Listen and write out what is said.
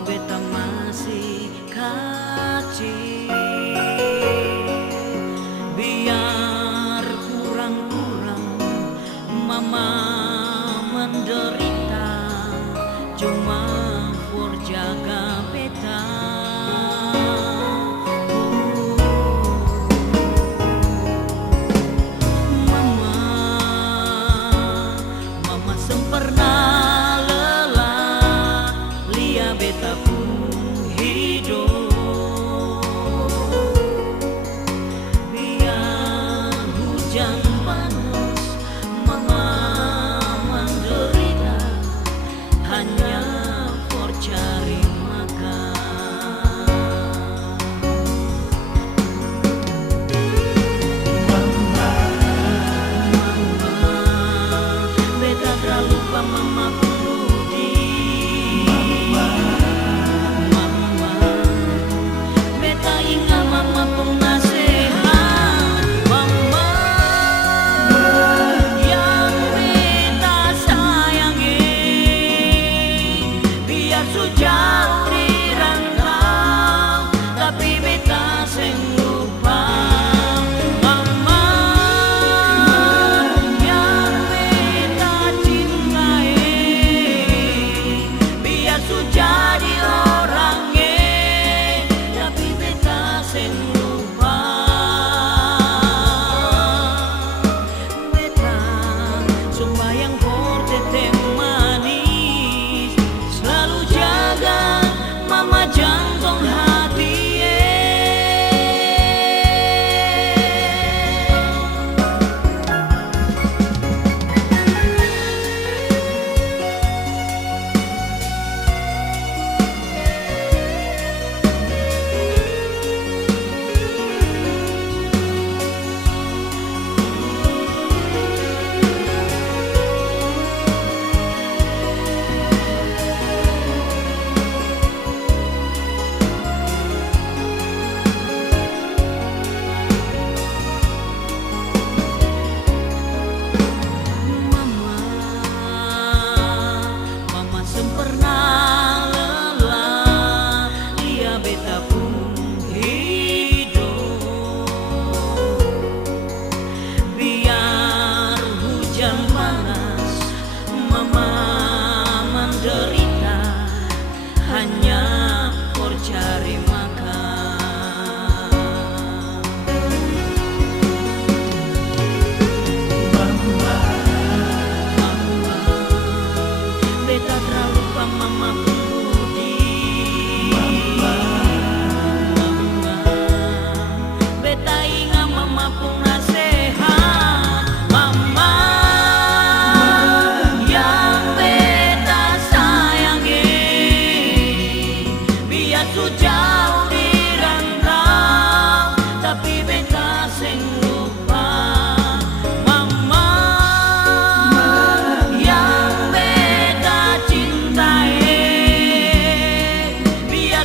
beta masih kecil. Biar kurang-kurang mama menderita, cuma for jaga beta. Mama sempurna lelah, lia beta pun hidup. Biar hujan panas mama menderita, hanya for cari makan. Beta tak lupa mama Budi. Mama, beta ingat mama penasehat. Mama yang beta sayangi, biar sejauh di rantau, tapi beta seng lupa. Mama yang beta cintai, biar jadi orangnya, tapi beta seng lupa. Beta sembayang for teteh manis, selalu jaga mama jantung hati. Mama sempurna lelah, lia beta pun hidup. Biar hujan panas mama menderita, hanya for cari makan. Beta tak lupa mama Budi. Mama, beta ingat mama penasehat. Mama yang beta sayangi, biar sejauh di rantau, tapi beta seng lupa. Mama yang beta cintai, biar